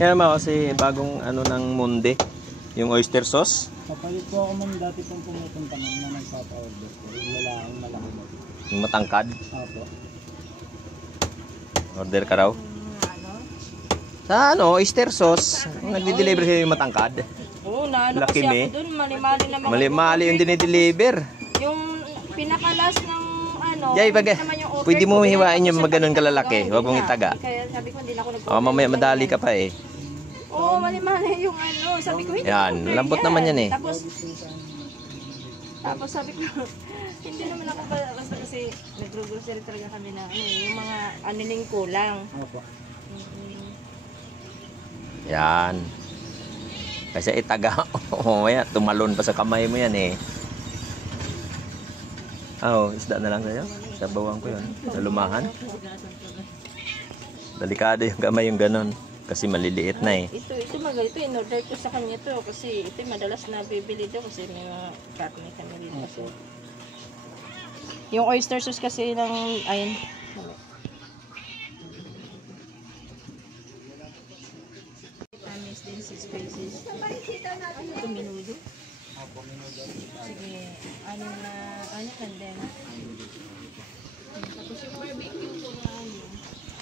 Kaya ma kasi bagong ano ng Monde, yung oyster sauce. Kapalit po ako man dati pong pumupunta man na nagpapa-order ko. Yung lalaking malaki mo. Yung matangkad. Opo. Order ka raw. Sa ano, oyster sauce. Nagdi-deliver siya yung matangkad. Oo, naano Laki kasi me. ako dun. Mali-mali na mga... Mali-mali yung dinideliver. Yung pinakalas ng ano... Jay, hindi naman yung order pwede mo ko, hiwain yung kasi maganon sabi ko, kalalaki. Huwag mong hindi na. itaga. Kaya sabi ko, hindi na ako nag-order. Oh, mamaya madali ka pa eh. Oo, mali-mali yung ano. Sabi ko, hindi Yan, order lambot naman yan eh. Tapos sabi ko, hindi naman ako basta kasi nag-grocery talaga kami na yung mga aniling kulang. Opo. Yan. Kasi itaga. Mamaya tumalon pa sa kamay mo yan eh. Oh, isda na lang sa'yo. Sabawan ko yun. Nalumahan. Delikado yung kamay yung ganon. Kasi maliliit na eh. Ito magalito. In-order ko sa kanya to kasi ito madalas na bibili daw kasi may mga karne kami dito. Kasi yung oyster sauce kasi ng ayun. Tamis din 6 pesos. Ito minudo. Sige, ano kandeng. Tapos yung barbecue ko na ano.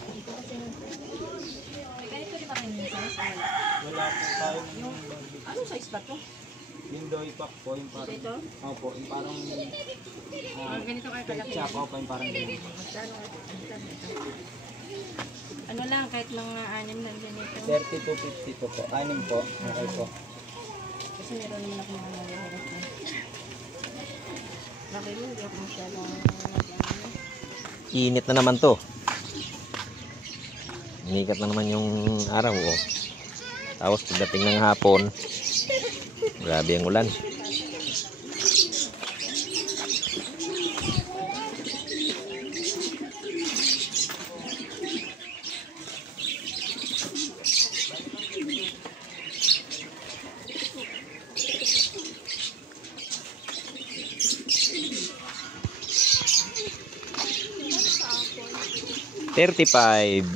Ito kasi ganito di ba kayo yung size? Wala po tayo. Ano size ba to? Lindoy pack po yung parang... Ito? Opo, yung parang... Ganito kayo kalaki. Ketchup po yung parang... Magkano ito? Ano lang, kahit mga 6 lang ganito. 30 to 50 po. 6 po. Okay po. Kasi meron naman ako mga nalihirap na. Bakit mo, hindi ako masyadong Init na naman to. Inikat na naman yung araw oh. Tapos pagdating ng hapon, grabe ang ulan. $35.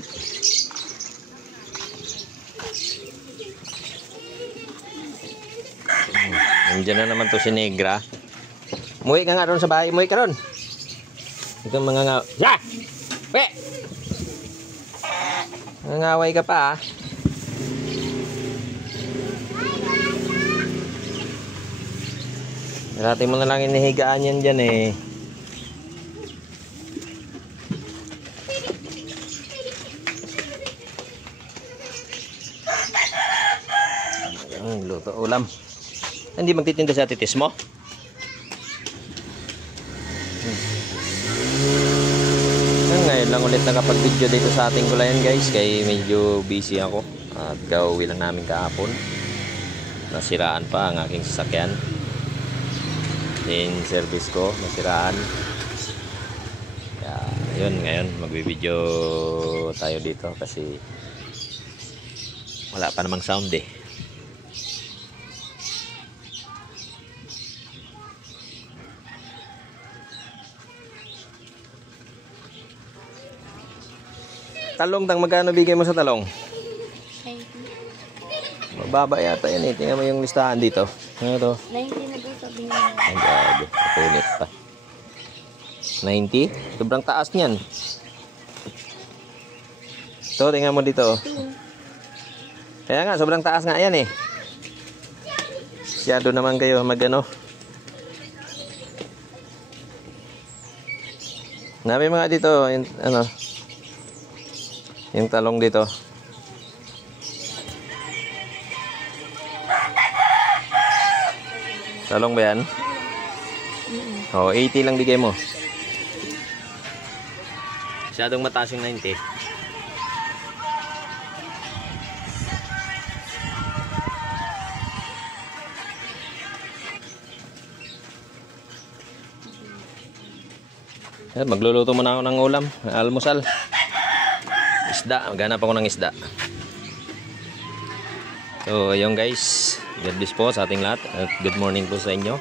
Nandiyan na naman to si Negra. Umuwi ka nga ron sa bahay. Umuwi ka ron. Ito mga nga... Ya! We! Nangaway ka pa ah. Dati mo na lang inihigaan yan dyan eh. Luto ulam. Hindi magtitinda sa titis mo? Ngayon lang ulit nakapag-video dito sa ating gulayan guys. Kaya medyo busy ako. At gawin lang namin kahapon. Nasiraan pa ang aking sasakyan. In service ko, nasiraan. Kaya yun, ngayon magbibideo tayo dito kasi wala pa namang sound eh. Talong tang, magkano bigay mo sa talong? 90. Mababa yata yan eh. Tingnan mo yung listahan dito. Ano to? 90 na doon sabi niya. Ang grabe. Punit pa. 90? Sobrang taas niyan. Ito, tingnan mo dito. Kaya nga, sobrang taas nga yan eh. Masyado naman kayo magano. Nabi mga dito, ano, yung talong dito. Talong ba yan? Oo, 80 lang bigay mo. Masyadong mataas yung 90. Magluluto muna ako ng ulam, almusal. Isda, maghanap ako ng isda. So, ayun guys. God bless po sa ating lahat. At good morning po sa inyo.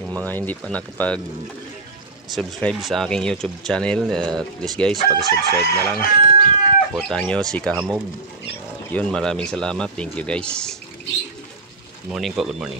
Yung mga hindi pa nakapag-subscribe sa aking YouTube channel, please guys, pag-subscribe na lang. Supportan nyo si Kahamog Yun, maraming salamat. Thank you guys. Good morning po, good morning.